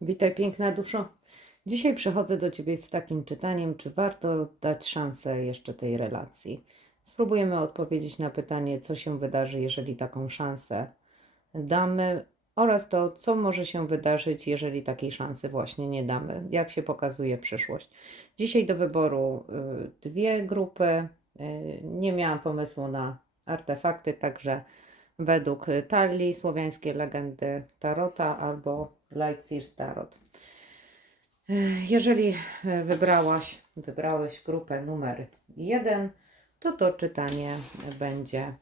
Witaj, piękna duszo. Dzisiaj przychodzę do Ciebie z takim czytaniem, czy warto dać szansę jeszcze tej relacji. Spróbujemy odpowiedzieć na pytanie, co się wydarzy, jeżeli taką szansę damy, oraz to, co może się wydarzyć, jeżeli takiej szansy właśnie nie damy, jak się pokazuje przyszłość. Dzisiaj do wyboru y, dwie grupy. Y, Nie miałam pomysłu na artefakty, także według talii, słowiańskie legendy Tarota albo Lightseers Tarot. Ech, Jeżeli e, wybrałaś, wybrałeś grupę numer jeden, to to czytanie będzie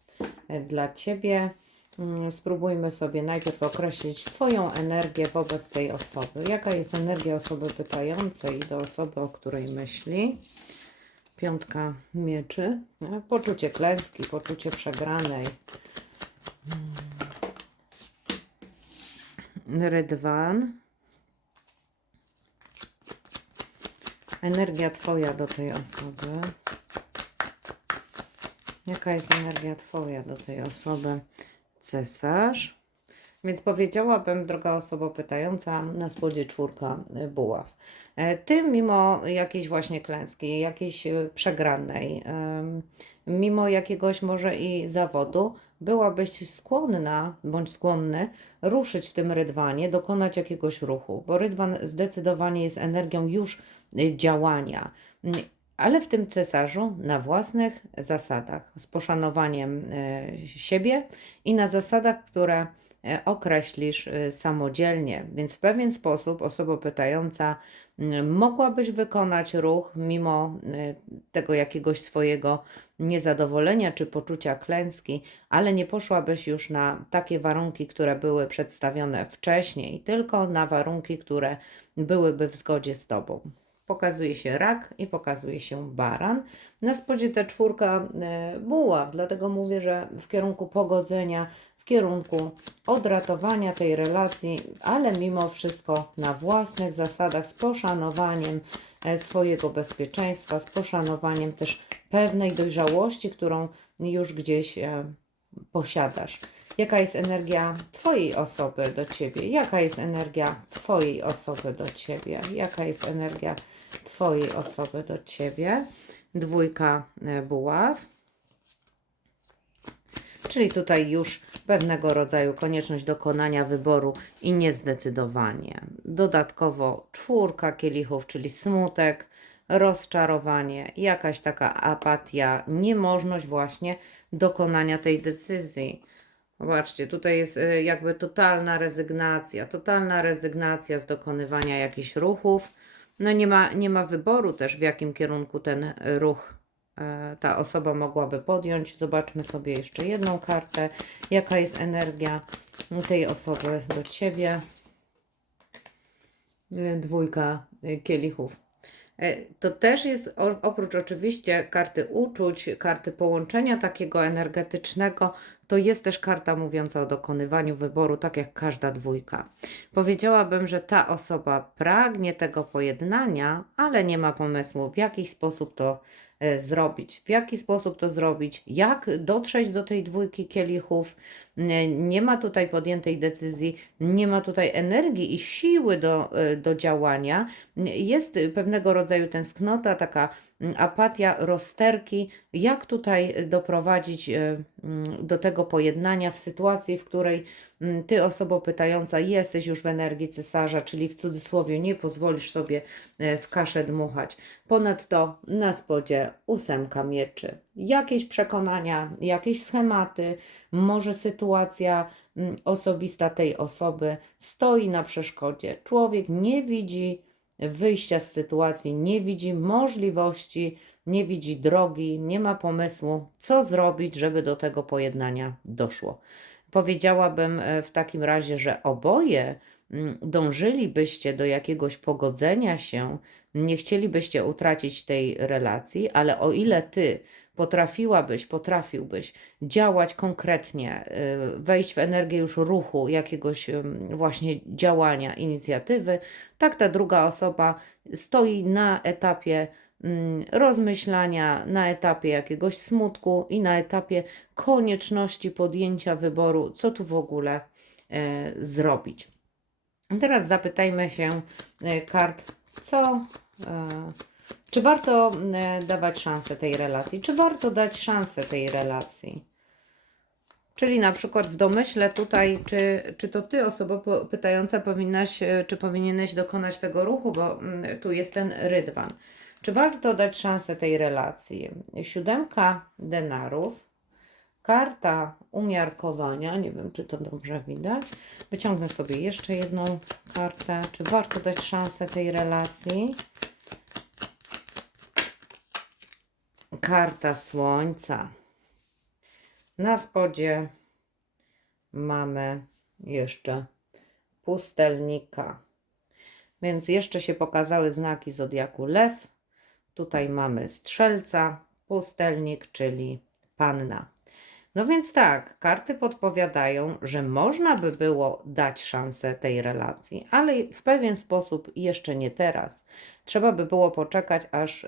e, dla Ciebie. Mm, Spróbujmy sobie najpierw określić Twoją energię wobec tej osoby. Jaka jest energia osoby pytającej do osoby, o której myśli? Piątka mieczy, e, poczucie klęski, poczucie przegranej. Rydwan. Energia Twoja do tej osoby. Jaka jest energia Twoja do tej osoby? Cesarz. Więc powiedziałabym, droga osoba pytająca, na spodzie czwórka y, buław. E, Ty, mimo jakiejś właśnie klęski, jakiejś y, przegranej, mimo jakiegoś może i zawodu, byłabyś skłonna bądź skłonny ruszyć w tym rydwanie, dokonać jakiegoś ruchu, bo rydwan zdecydowanie jest energią już y, działania. Ale w tym cesarzu na własnych zasadach, z poszanowaniem siebie i na zasadach, które określisz samodzielnie. Więc w pewien sposób osoba pytająca mogłabyś wykonać ruch mimo y, tego jakiegoś swojego niezadowolenia czy poczucia klęski, ale nie poszłabyś już na takie warunki, które były przedstawione wcześniej, tylko na warunki, które byłyby w zgodzie z tobą. Pokazuje się rak i pokazuje się baran. Na spodzie ta czwórka e, buław, dlatego mówię, że w kierunku pogodzenia, kierunku odratowania tej relacji, ale mimo wszystko na własnych zasadach, z poszanowaniem e, swojego bezpieczeństwa, z poszanowaniem też pewnej dojrzałości, którą już gdzieś e, posiadasz. Jaka jest energia Twojej osoby do Ciebie? Jaka jest energia Twojej osoby do Ciebie? Jaka jest energia Twojej osoby do Ciebie? Dwójka e, buław. Czyli tutaj już pewnego rodzaju konieczność dokonania wyboru i niezdecydowanie. Dodatkowo czwórka kielichów, czyli smutek, rozczarowanie, jakaś taka apatia, niemożność właśnie dokonania tej decyzji. Zobaczcie, tutaj jest y, jakby totalna rezygnacja, totalna rezygnacja z dokonywania jakichś ruchów. No nie ma, nie ma wyboru też, w jakim kierunku ten ruch ta osoba mogłaby podjąć. Zobaczmy sobie jeszcze jedną kartę. Jaka jest energia tej osoby do Ciebie? Dwójka kielichów. E, To też jest oprócz oczywiście karty uczuć, karty połączenia takiego energetycznego, to jest też karta mówiąca o dokonywaniu wyboru, tak jak każda dwójka. Powiedziałabym, że ta osoba pragnie tego pojednania, ale nie ma pomysłu, w jaki sposób to e, zrobić. W jaki sposób to zrobić, jak dotrzeć do tej dwójki kielichów. Nie- ma tutaj podjętej decyzji, nie ma tutaj energii i siły do, e, do działania. Jest pewnego rodzaju tęsknota, taka mm, apatia, rozterki, jak tutaj doprowadzić e, mm, do tego pojednania w sytuacji, w której mm, ty, osoba pytająca, jesteś już w energii cesarza, czyli w cudzysłowie nie pozwolisz sobie e, w kaszę dmuchać. Ponadto na spodzie ósemka mieczy. Jakieś przekonania, jakieś schematy, może sytuacja mm, osobista tej osoby stoi na przeszkodzie. Człowiek nie widzi wyjścia z sytuacji, nie widzi możliwości, nie widzi drogi, nie ma pomysłu, co zrobić, żeby do tego pojednania doszło. Powiedziałabym e, w takim razie, że oboje mm, dążylibyście do jakiegoś pogodzenia się, nie chcielibyście utracić tej relacji, ale o ile ty potrafiłabyś, potrafiłbyś działać konkretnie, y, wejść w energię już ruchu, jakiegoś właśnie działania, inicjatywy, tak ta druga osoba stoi na etapie rozmyślania, na etapie jakiegoś smutku i na etapie konieczności podjęcia wyboru, co tu w ogóle e, zrobić. Teraz zapytajmy się e, kart, co, czy warto e, dawać szansę tej relacji, czy warto dać szansę tej relacji. Czyli na przykład w domyśle tutaj, czy, czy to ty, osoba pytająca, powinnaś, e, czy powinieneś dokonać tego ruchu, bo mm, tu jest ten rydwan. Czy warto dać szansę tej relacji? Siódemka denarów, karta umiarkowania, nie wiem czy to dobrze widać. Wyciągnę sobie jeszcze jedną kartę. Czy warto dać szansę tej relacji? Karta słońca. Na spodzie mamy jeszcze pustelnika. Więc jeszcze się pokazały znaki zodiaku lew. Tutaj mamy strzelca, pustelnik, czyli panna. No więc tak, karty podpowiadają, że można by było dać szansę tej relacji, ale w pewien sposób jeszcze nie teraz. Trzeba by było poczekać, aż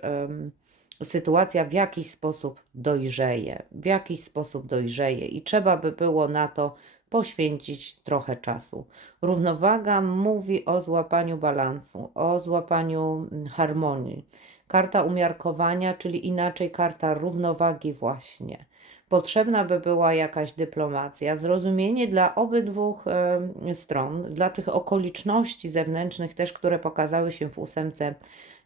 sytuacja w jakiś sposób dojrzeje, w jakiś sposób dojrzeje i trzeba by było na to poświęcić trochę czasu. Równowaga mówi o złapaniu balansu, o złapaniu mm, harmonii. Karta umiarkowania, czyli inaczej karta równowagi właśnie. Potrzebna by była jakaś dyplomacja, zrozumienie dla obydwu stron, dla tych okoliczności zewnętrznych też, które pokazały się w ósemce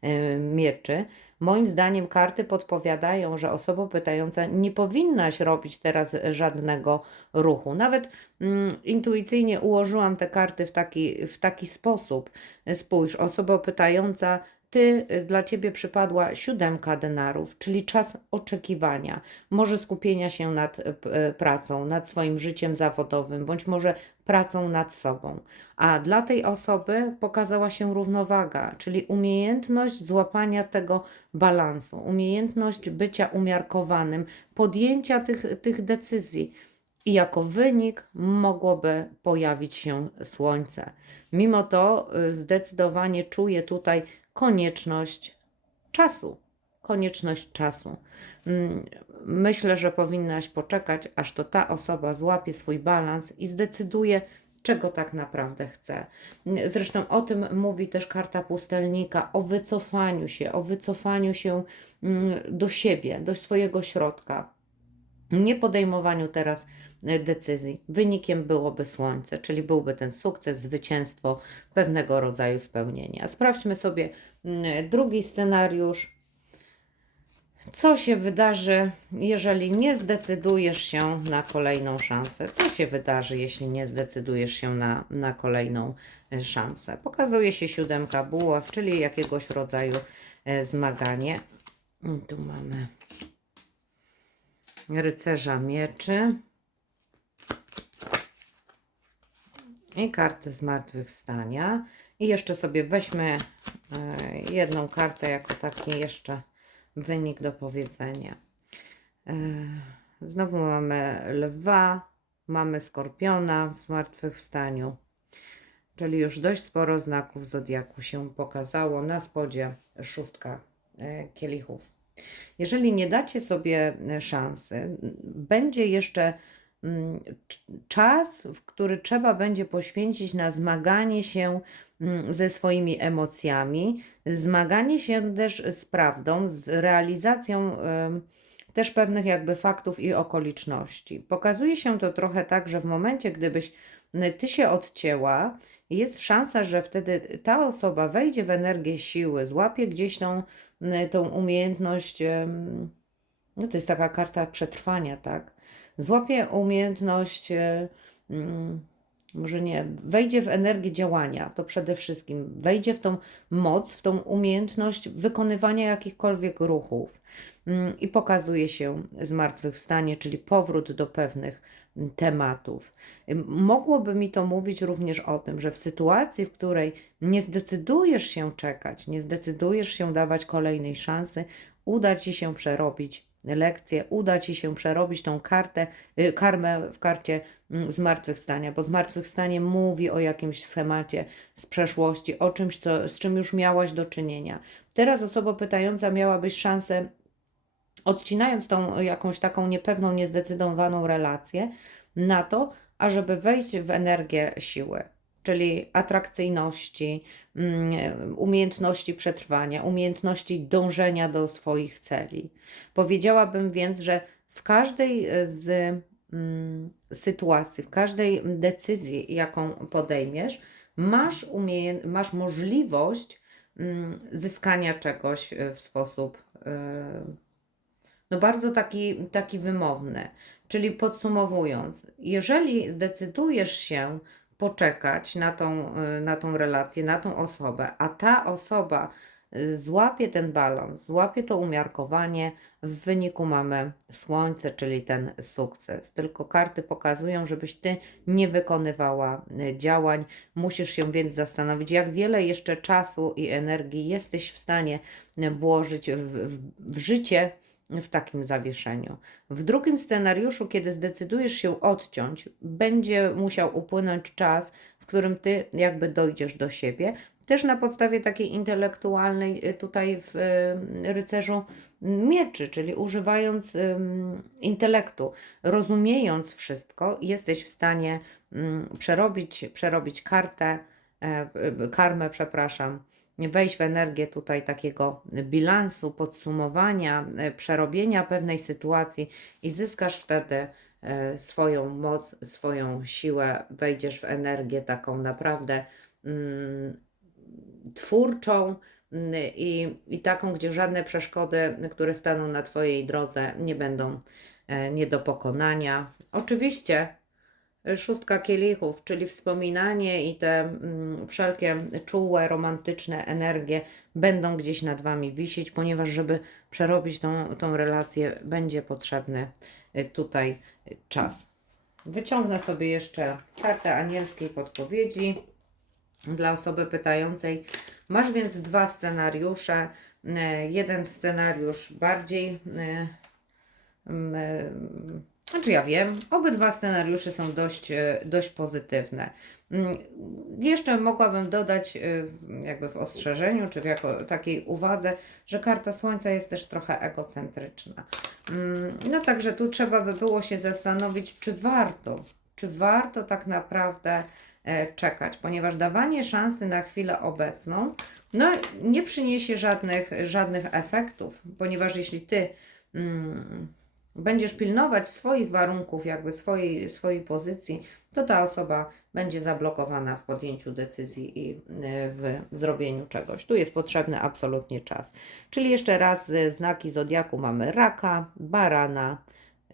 em, mieczy. Moim zdaniem karty podpowiadają, że osoba pytająca nie powinnaś robić teraz żadnego ruchu. Nawet mm, intuicyjnie ułożyłam te karty w taki, w taki sposób. Spójrz, osoba pytająca, ty, y, dla ciebie przypadła siódemka denarów, czyli czas oczekiwania, może skupienia się nad y, y, pracą, nad swoim życiem zawodowym, bądź może pracą nad sobą. A dla tej osoby pokazała się równowaga, czyli umiejętność złapania tego balansu, umiejętność bycia umiarkowanym, podjęcia tych, tych decyzji. I jako wynik mogłoby pojawić się słońce. Mimo to zdecydowanie czuję tutaj konieczność czasu. Konieczność czasu. Mm, Myślę, że powinnaś poczekać, aż to ta osoba złapie swój balans i zdecyduje, czego tak naprawdę chce. Zresztą o tym mówi też karta pustelnika, o wycofaniu się, o wycofaniu się mm, do siebie, do swojego środka. Nie podejmowaniu teraz decyzji. Wynikiem byłoby słońce, czyli byłby ten sukces, zwycięstwo, pewnego rodzaju spełnienie. A sprawdźmy sobie mm, drugi scenariusz. Co się wydarzy, jeżeli nie zdecydujesz się na kolejną szansę? Co się wydarzy, jeśli nie zdecydujesz się na, na kolejną e, szansę? Pokazuje się siódemka buław, czyli jakiegoś rodzaju e, zmaganie. I Tu mamy rycerza mieczy i kartę zmartwychwstania. I jeszcze sobie weźmy e, jedną kartę jako taki jeszcze wynik do powiedzenia. E, Znowu mamy lwa, mamy skorpiona w zmartwychwstaniu, czyli już dość sporo znaków zodiaku się pokazało. Na spodzie szóstka e, kielichów. Jeżeli nie dacie sobie szansy, będzie jeszcze cz- czas, w który trzeba będzie poświęcić na zmaganie się mm, ze swoimi emocjami, zmaganie się też z prawdą, z realizacją też pewnych jakby faktów i okoliczności. Pokazuje się to trochę tak, że w momencie, gdybyś m, ty się odcięła, jest szansa, że wtedy ta osoba wejdzie w energię siły, złapie gdzieś tą, m, tą umiejętność, no to jest taka karta przetrwania, tak? Złapie umiejętność, e, mm, może nie, wejdzie w energię działania, to przede wszystkim, wejdzie w tą moc, w tą umiejętność wykonywania jakichkolwiek ruchów mm, i pokazuje się zmartwychwstanie, czyli powrót do pewnych tematów. Mogłoby mi to mówić również o tym, że w sytuacji, w której nie zdecydujesz się czekać, nie zdecydujesz się dawać kolejnej szansy, uda ci się przerobić lekcję, uda ci się przerobić tą kartę, y, karmę w karcie mm, zmartwychwstania, bo zmartwychwstanie mówi o jakimś schemacie z przeszłości, o czymś, co, z czym już miałaś do czynienia. Teraz osoba pytająca miałabyś szansę, odcinając tą jakąś taką niepewną, niezdecydowaną relację, na to, ażeby wejść w energię siły. Czyli atrakcyjności, mm, umiejętności przetrwania, umiejętności dążenia do swoich celi. Powiedziałabym więc, że w każdej z mm, sytuacji, w każdej decyzji, jaką podejmiesz, masz, umie- masz możliwość mm, zyskania czegoś e, w sposób e, no bardzo taki, taki wymowny. Czyli podsumowując, jeżeli zdecydujesz się poczekać na tą, y, na tą relację, na tą osobę, a ta osoba y, złapie ten balans, złapie to umiarkowanie, w wyniku mamy słońce, czyli ten sukces. Tylko karty pokazują, żebyś ty nie wykonywała y, działań. Musisz się więc zastanowić, jak wiele jeszcze czasu i energii jesteś w stanie włożyć w, w, w życie w takim zawieszeniu. W drugim scenariuszu, kiedy zdecydujesz się odciąć, będzie musiał upłynąć czas, w którym ty jakby dojdziesz do siebie. Też na podstawie takiej intelektualnej, y, tutaj w y, rycerzu mieczy, czyli używając intelektu, rozumiejąc wszystko, jesteś w stanie przerobić, przerobić kartę, e, y, karmę, przepraszam, wejść w energię tutaj takiego bilansu, podsumowania, e, przerobienia pewnej sytuacji i zyskasz wtedy e, swoją moc, swoją siłę, wejdziesz w energię taką naprawdę mm, twórczą mm, i, i taką, gdzie żadne przeszkody, które staną na Twojej drodze, nie będą e, nie do pokonania. Oczywiście szóstka kielichów, czyli wspominanie i te mm, wszelkie czułe, romantyczne energie będą gdzieś nad Wami wisieć, ponieważ żeby przerobić tą, tą relację, będzie potrzebny y, tutaj czas. Wyciągnę sobie jeszcze kartę anielskiej podpowiedzi dla osoby pytającej. Masz więc dwa scenariusze. Y, Jeden scenariusz bardziej y, mm, znaczy ja wiem, obydwa scenariusze są dość, e, dość pozytywne. Mm, Jeszcze mogłabym dodać, e, jakby w ostrzeżeniu, czy w jako takiej uwadze, że karta Słońca jest też trochę egocentryczna. Mm, No także tu trzeba by było się zastanowić, czy warto, czy warto tak naprawdę e, czekać, ponieważ dawanie szansy na chwilę obecną no, nie przyniesie żadnych, żadnych efektów, ponieważ jeśli ty mm, będziesz pilnować swoich warunków, jakby swojej, swojej pozycji, to ta osoba będzie zablokowana w podjęciu decyzji i y, w zrobieniu czegoś. Tu jest potrzebny absolutnie czas. Czyli jeszcze raz y, znaki zodiaku mamy raka, barana,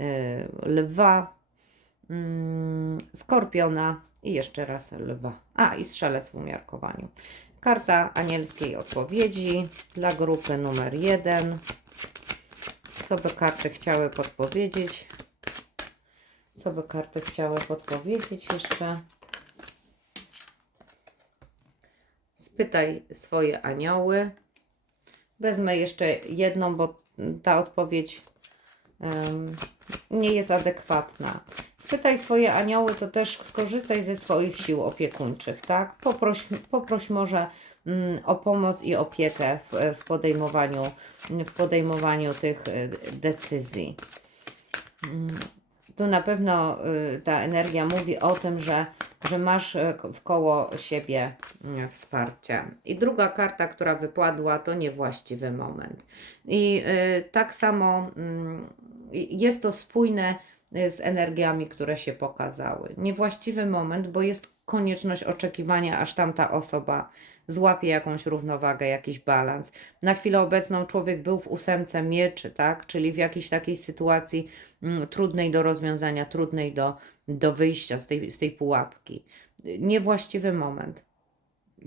y, lwa, mm, skorpiona i jeszcze raz lwa. A i strzelec w umiarkowaniu. Karta anielskiej odpowiedzi dla grupy numer jeden co by karty chciały podpowiedzieć. Co by karty chciały podpowiedzieć jeszcze? Spytaj swoje anioły. Wezmę jeszcze jedną, bo ta odpowiedź em, nie jest adekwatna. Spytaj swoje anioły, to też skorzystaj ze swoich sił opiekuńczych, tak? Poproś, poproś może o pomoc i opiekę w, w, podejmowaniu, w podejmowaniu tych y, decyzji. Mm, Tu na pewno y, ta energia mówi o tym, że, że masz y, wkoło siebie y, wsparcie. I druga karta, która wypadła, to niewłaściwy moment. I tak samo mm, jest to spójne z energiami, które się pokazały. Niewłaściwy moment, bo jest konieczność oczekiwania, aż tamta osoba złapie jakąś równowagę, jakiś balans. Na chwilę obecną człowiek był w ósemce mieczy, tak? Czyli w jakiejś takiej sytuacji mm, trudnej do rozwiązania, trudnej do, do wyjścia z tej, z tej pułapki. Niewłaściwy moment.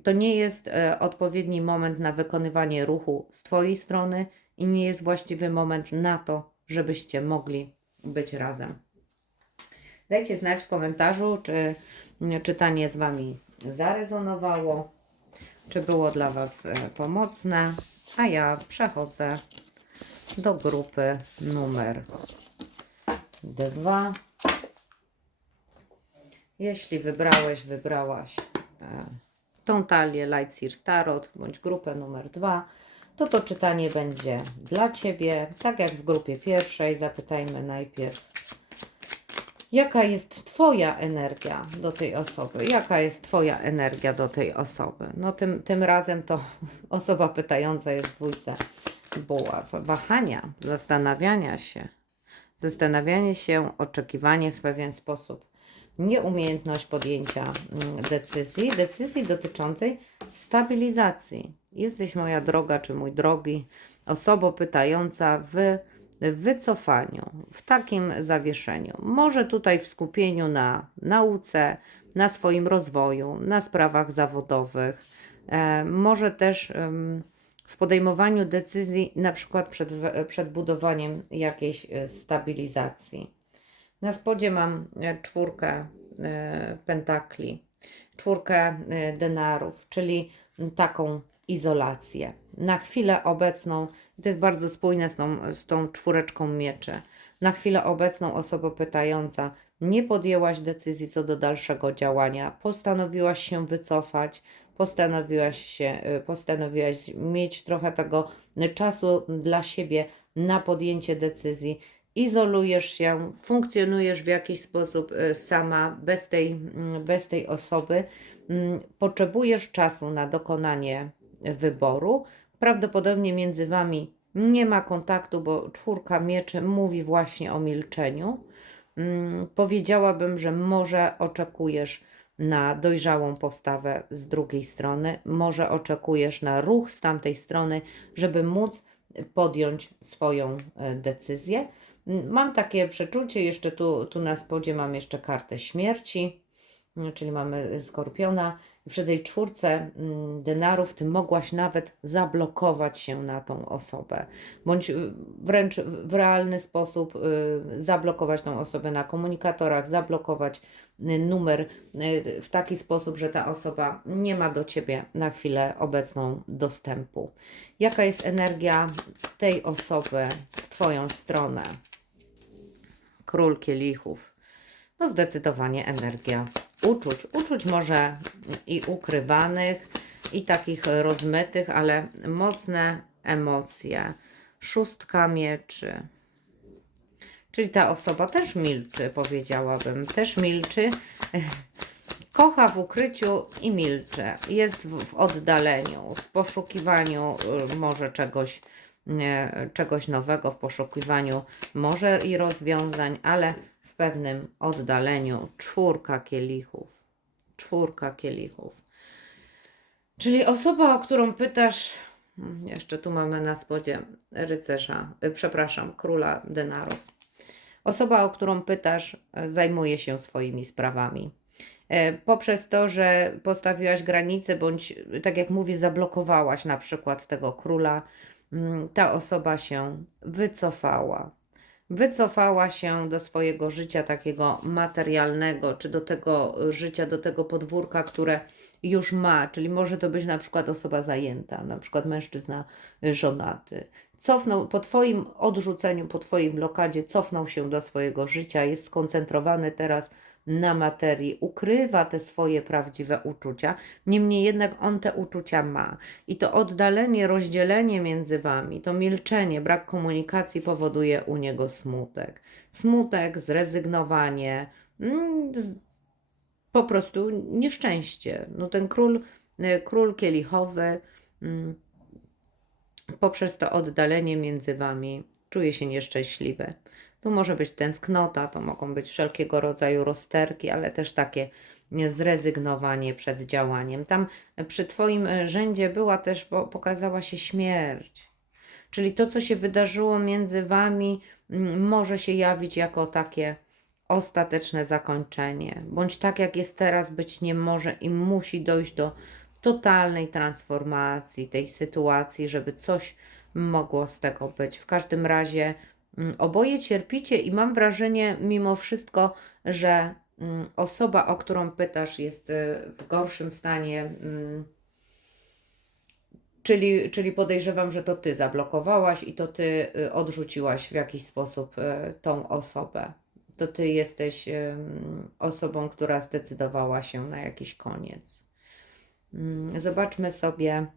To nie jest e, odpowiedni moment na wykonywanie ruchu z Twojej strony i nie jest właściwy moment na to, żebyście mogli być razem. Dajcie znać w komentarzu, czy czytanie z Wami zarezonowało, czy było dla Was e, pomocne, a ja przechodzę do grupy numer 2. Jeśli wybrałeś, wybrałaś e, tą talię Light Seer Starot bądź grupę numer 2, to to czytanie będzie dla Ciebie. Tak jak w grupie pierwszej, zapytajmy najpierw Jaka jest Twoja energia do tej osoby? Jaka jest Twoja energia do tej osoby? No tym, tym razem to osoba pytająca jest w dwójce buław. Wahania, zastanawiania się. Zastanawianie się, oczekiwanie w pewien sposób. Nieumiejętność podjęcia mm, decyzji, decyzji dotyczącej stabilizacji. Jesteś moja droga, czy mój drogi, osoba pytająca w wycofaniu, w takim zawieszeniu. Może tutaj w skupieniu na nauce, na swoim rozwoju, na sprawach zawodowych, e, może też w podejmowaniu decyzji, na przykład przed, przed budowaniem jakiejś e, stabilizacji. Na spodzie mam e, czwórkę pentakli, czwórkę denarów, czyli taką izolację. Na chwilę obecną, to jest bardzo spójne z tą, z tą czwóreczką mieczy, na chwilę obecną osoba pytająca nie podjęłaś decyzji co do dalszego działania, postanowiłaś się wycofać, postanowiłaś się, y, postanowiłaś mieć trochę tego czasu dla siebie na podjęcie decyzji. Izolujesz się, funkcjonujesz w jakiś sposób y, sama, bez tej, bez tej osoby. Mm, Potrzebujesz czasu na dokonanie wyboru. Prawdopodobnie między Wami nie ma kontaktu, bo czwórka mieczy mówi właśnie o milczeniu. Mm, Powiedziałabym, że może oczekujesz na dojrzałą postawę z drugiej strony, może oczekujesz na ruch z tamtej strony, żeby móc podjąć swoją e, decyzję. Mm, Mam takie przeczucie, jeszcze tu, tu na spodzie mam jeszcze kartę śmierci, czyli mamy skorpiona. Przy tej czwórce mm, denarów ty mogłaś nawet zablokować się na tą osobę, bądź y, wręcz w realny sposób y, zablokować tą osobę na komunikatorach, zablokować y, numer w taki sposób, że ta osoba nie ma do ciebie na chwilę obecną dostępu. Jaka jest energia tej osoby w Twoją stronę? Król kielichów. No zdecydowanie energia uczuć. Uczuć może i ukrywanych, i takich rozmytych, ale mocne emocje. Szóstka mieczy. Czyli ta osoba też milczy, powiedziałabym. Też milczy. Kocha w ukryciu i milczy. Jest w, oddaleniu, w poszukiwaniu y, może czegoś, nie, czegoś nowego, w poszukiwaniu może i rozwiązań, ale pewnym oddaleniu. Czwórka kielichów. Czwórka kielichów. Czyli osoba, o którą pytasz, jeszcze tu mamy na spodzie rycerza, y, przepraszam, króla denarów. Osoba, o którą pytasz, zajmuje się swoimi sprawami. E, Poprzez to, że postawiłaś granice, bądź tak jak mówię, zablokowałaś na przykład tego króla, mm, ta osoba się wycofała. Wycofała się do swojego życia takiego materialnego, czy do tego życia, do tego podwórka, które już ma, czyli może to być na przykład osoba zajęta, na przykład mężczyzna żonaty. Cofnął po Twoim odrzuceniu, po Twoim blokadzie, cofnął się do swojego życia, jest skoncentrowany teraz na materii, ukrywa te swoje prawdziwe uczucia, niemniej jednak on te uczucia ma. I to oddalenie, rozdzielenie między Wami, to milczenie, brak komunikacji powoduje u niego smutek. Smutek, zrezygnowanie, mm, po prostu nieszczęście. No ten król, y, król kielichowy, mm, poprzez to oddalenie między wami czuje się nieszczęśliwy. Tu może być tęsknota, to mogą być wszelkiego rodzaju rozterki, ale też takie nie, zrezygnowanie przed działaniem. Tam przy Twoim e, rzędzie była też, bo pokazała się śmierć. Czyli to, co się wydarzyło między Wami, może się jawić jako takie ostateczne zakończenie, bądź tak jak jest teraz być nie może i musi dojść do totalnej transformacji tej sytuacji, żeby coś mogło z tego być. W każdym razie oboje cierpicie i mam wrażenie mimo wszystko, że mm, osoba, o którą pytasz, jest y, w gorszym stanie. mm, Czyli, czyli podejrzewam, że to ty zablokowałaś i to ty y, odrzuciłaś w jakiś sposób y, tą osobę. To ty jesteś osobą, która zdecydowała się na jakiś koniec. Mm, Zobaczmy sobie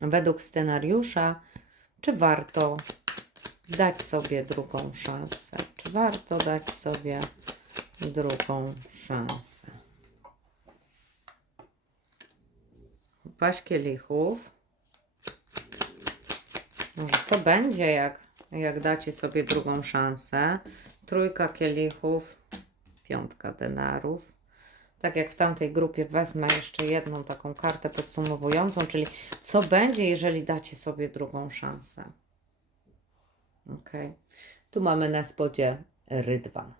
według scenariusza, czy warto dać sobie drugą szansę. Czy warto dać sobie drugą szansę. Paść kielichów. Może co będzie, jak, jak dacie sobie drugą szansę? Trójka kielichów, piątka denarów. Tak jak w tamtej grupie wezmę jeszcze jedną taką kartę podsumowującą, czyli co będzie, jeżeli dacie sobie drugą szansę. Ok. Tu mamy na spodzie rydwan,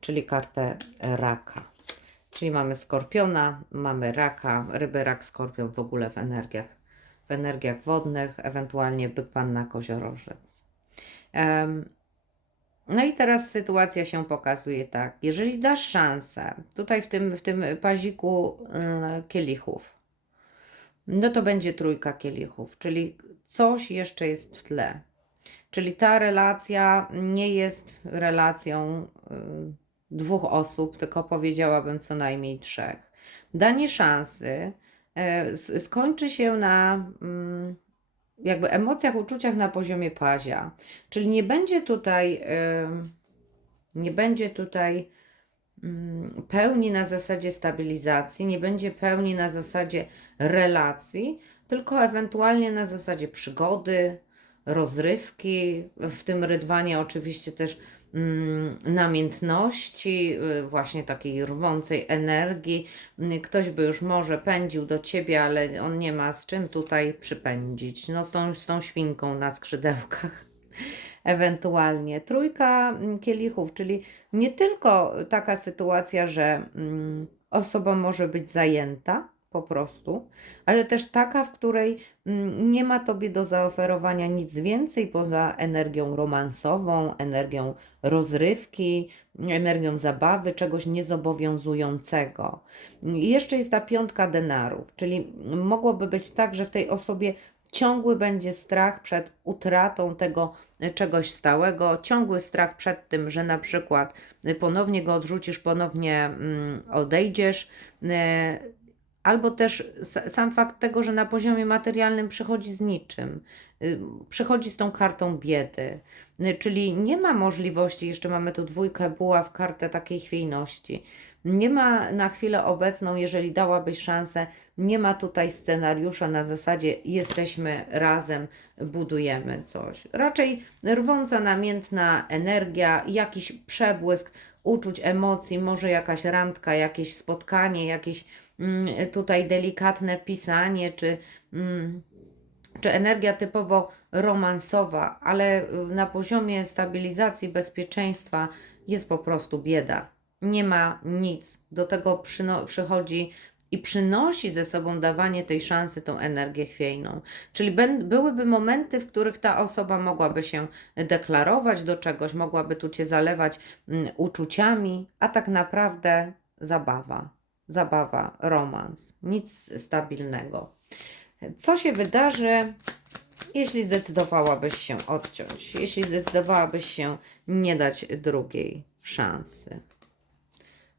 czyli kartę raka. Czyli mamy skorpiona, mamy raka, ryby, rak, skorpion w ogóle w energiach, w energiach wodnych, ewentualnie byk, panna, koziorożec. Em, no i teraz sytuacja się pokazuje tak. Jeżeli dasz szansę, tutaj w tym, w tym paziku y, kielichów, no to będzie trójka kielichów, czyli coś jeszcze jest w tle. Czyli ta relacja nie jest relacją y, dwóch osób, tylko powiedziałabym co najmniej trzech. Danie szansy y, skończy się na mm, jakby emocjach, uczuciach na poziomie pazia. Czyli nie będzie tutaj, y, nie będzie tutaj mm, pełni na zasadzie stabilizacji, nie będzie pełni na zasadzie relacji, tylko ewentualnie na zasadzie przygody, rozrywki, w tym rydwanie oczywiście też mm, namiętności, y, właśnie takiej rwącej energii. Ktoś by już może pędził do ciebie, ale on nie ma z czym tutaj przypędzić. No z tą, z tą świnką na skrzydełkach. Ewentualnie trójka mm, kielichów, czyli nie tylko taka sytuacja, że mm, osoba może być zajęta po prostu, ale też taka, w której mm, nie ma tobie do zaoferowania nic więcej poza energią romansową, energią rozrywki, energią zabawy, czegoś niezobowiązującego. I jeszcze jest ta piątka denarów, czyli mogłoby być tak, że w tej osobie ciągły będzie strach przed utratą tego e, czegoś stałego, ciągły strach przed tym, że na przykład y, ponownie go odrzucisz, ponownie mm, odejdziesz. Albo też sam fakt tego, że na poziomie materialnym przychodzi z niczym, y, przychodzi z tą kartą biedy, Y, czyli nie ma możliwości, jeszcze mamy tu dwójkę buław, kartę takiej chwiejności. Nie ma na chwilę obecną, jeżeli dałabyś szansę, nie ma tutaj scenariusza na zasadzie jesteśmy razem, budujemy coś. Raczej rwąca, namiętna energia, jakiś przebłysk uczuć, emocji, może jakaś randka, jakieś spotkanie, jakieś tutaj delikatne pisanie, czy, mm, czy energia typowo romansowa, ale y, na poziomie stabilizacji, bezpieczeństwa jest po prostu bieda. Nie ma nic. Do tego przychodzi i przynosi ze sobą dawanie tej szansy, tą energię chwiejną. Czyli ben- byłyby momenty, w których ta osoba mogłaby się deklarować do czegoś, mogłaby tu cię zalewać mm, uczuciami, a tak naprawdę zabawa. Zabawa, romans, nic stabilnego. Co się wydarzy, jeśli zdecydowałabyś się odciąć, jeśli zdecydowałabyś się nie dać drugiej szansy?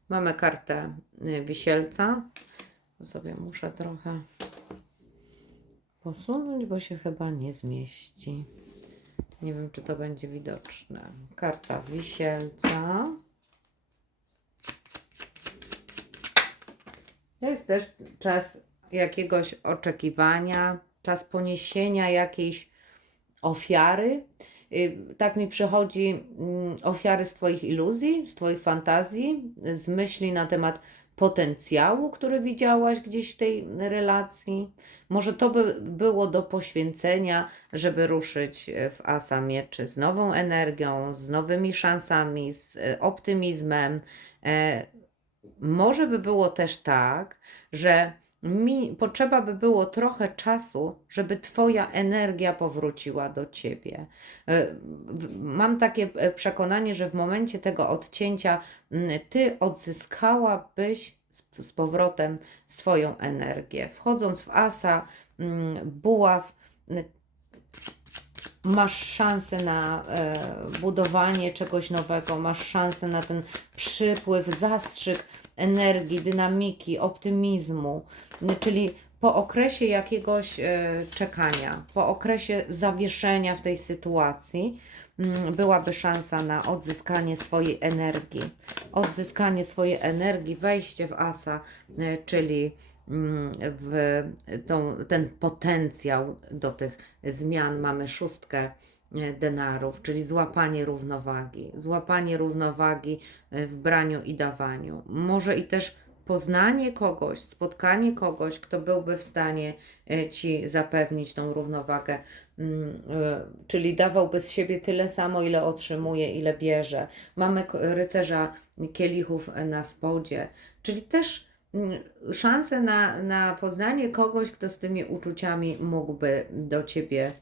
Mamy kartę y, wisielca. Sobie muszę trochę posunąć, bo się chyba nie zmieści. Nie wiem, czy to będzie widoczne. Karta wisielca. Jest też czas jakiegoś oczekiwania, czas poniesienia jakiejś ofiary. Y, Tak mi przychodzi mm, ofiary z Twoich iluzji, z Twoich fantazji, z myśli na temat potencjału, który widziałaś gdzieś w tej relacji. Może to by było do poświęcenia, żeby ruszyć e, w asa mieczy z nową energią, z nowymi szansami, z e, optymizmem. Może by było też tak, że mi potrzeba by było trochę czasu, żeby Twoja energia powróciła do Ciebie. E, Mam takie e, przekonanie, że w momencie tego odcięcia Ty odzyskałabyś z, powrotem swoją energię. Wchodząc w asa, buław, masz szansę na e, budowanie czegoś nowego, masz szansę na ten przypływ, zastrzyk energii, dynamiki, optymizmu, czyli po okresie jakiegoś e, czekania, po okresie zawieszenia w tej sytuacji, mm, byłaby szansa na odzyskanie swojej energii. Odzyskanie swojej energii, wejście w asa, y, czyli mm, w tą, ten potencjał do tych zmian. Mamy szóstkę denarów, czyli złapanie równowagi. Złapanie równowagi y, w braniu i dawaniu. Może i też poznanie kogoś, spotkanie kogoś, kto byłby w stanie e, ci zapewnić tą równowagę, mm, e, czyli dawałby z siebie tyle samo, ile otrzymuje, ile bierze. Mamy rycerza kielichów na spodzie, czyli też szansę na, na poznanie kogoś, kto z tymi uczuciami mógłby do ciebie,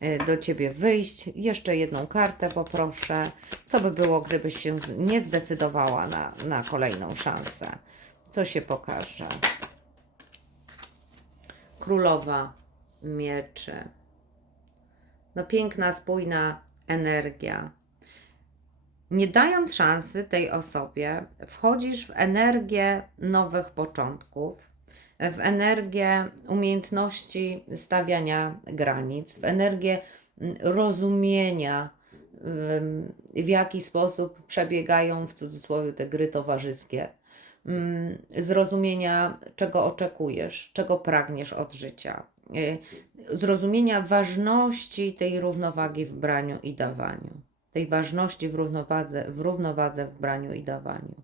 e, do ciebie wyjść. Jeszcze jedną kartę poproszę. Co by było, gdybyś się nie zdecydowała na, na kolejną szansę? Co się pokaże? Królowa mieczy. No piękna, spójna energia. Nie dając szansy tej osobie, wchodzisz w energię nowych początków, w energię umiejętności stawiania granic, w energię mm, rozumienia, w jaki sposób przebiegają w cudzysłowie te gry towarzyskie mm, zrozumienia, czego oczekujesz, czego pragniesz od życia, y, zrozumienia ważności tej równowagi w braniu i dawaniu, tej ważności w równowadze, w równowadze w braniu i dawaniu.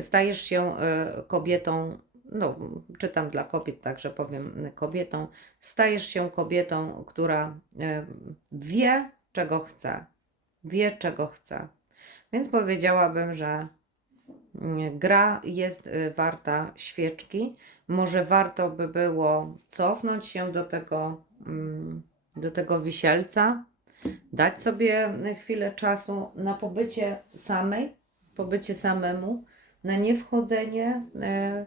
Stajesz się y, kobietą, no, czytam dla kobiet, także powiem kobietą, stajesz się kobietą, która y, wie, czego chce, wie, czego chce. Więc powiedziałabym, że Gra jest y, warta świeczki. Może warto by było cofnąć się do tego, mm, do tego wisielca, dać sobie chwilę czasu na pobycie samej, pobycie samemu, na niewchodzenie y,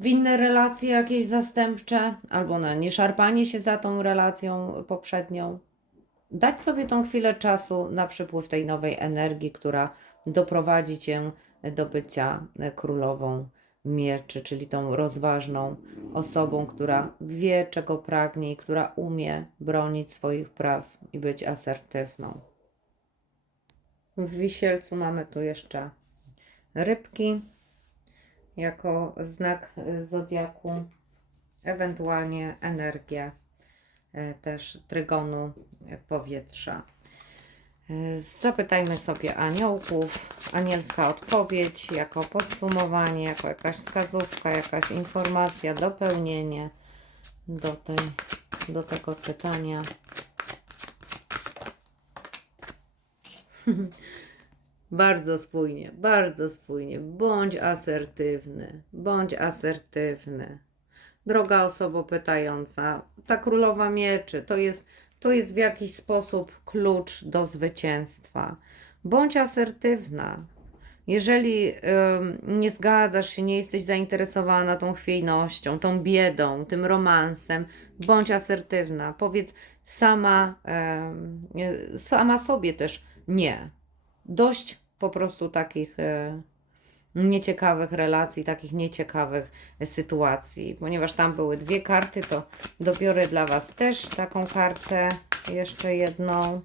w inne relacje jakieś zastępcze, albo na nieszarpanie się za tą relacją poprzednią. Dać sobie tą chwilę czasu na przypływ tej nowej energii, która doprowadzi cię do bycia królową mieczy, czyli tą rozważną osobą, która wie, czego pragnie i która umie bronić swoich praw i być asertywną. W wisielcu mamy tu jeszcze rybki jako znak zodiaku, ewentualnie energię y, też trygonu powietrza. Zapytajmy sobie aniołków. Anielska odpowiedź jako podsumowanie, jako jakaś wskazówka, jakaś informacja, dopełnienie do, tej, do tego czytania. bardzo spójnie, bardzo spójnie. Bądź asertywny, bądź asertywny. Droga osoba pytająca, ta królowa mieczy to jest to jest w jakiś sposób klucz do zwycięstwa. Bądź asertywna. Jeżeli nie zgadzasz się, nie jesteś zainteresowana tą chwiejnością, tą biedą, tym romansem, bądź asertywna. Powiedz sama, sama sobie też nie. Dość po prostu takich y, nieciekawych relacji, takich nieciekawych sytuacji. Ponieważ tam były dwie karty, to dobiorę dla Was też taką kartę, jeszcze jedną.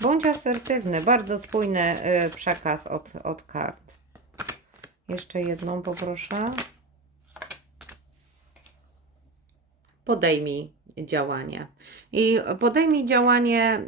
Bądź asertywny, bardzo spójny y, przekaz od, od kart. Jeszcze jedną poproszę. Podejmij działanie. I podejmij działanie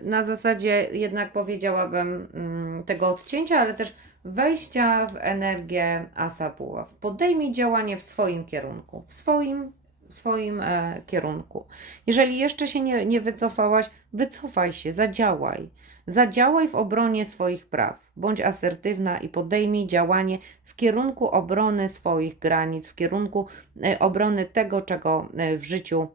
y, na zasadzie, jednak powiedziałabym, mm, tego odcięcia, ale też wejścia w energię Asa Buław. Podejmij działanie w swoim kierunku, w swoim, w swoim e, kierunku. Jeżeli jeszcze się nie, nie wycofałaś, wycofaj się, zadziałaj. Zadziałaj w obronie swoich praw. Bądź asertywna i podejmij działanie w kierunku obrony swoich granic, w kierunku e, obrony tego, czego e, w życiu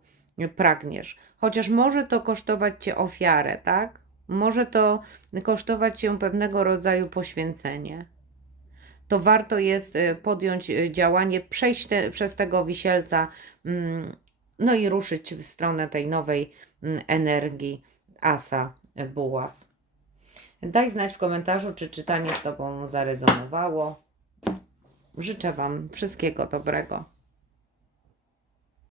pragniesz. Chociaż może to kosztować cię ofiarę, tak? Może to kosztować cię pewnego rodzaju poświęcenie. To warto jest y, podjąć y, działanie, przejść te, przez tego wisielca, mm, no i ruszyć w stronę tej nowej mm, energii Asa Buław. Daj znać w komentarzu, czy czytanie z Tobą zarezonowało. Życzę Wam wszystkiego dobrego.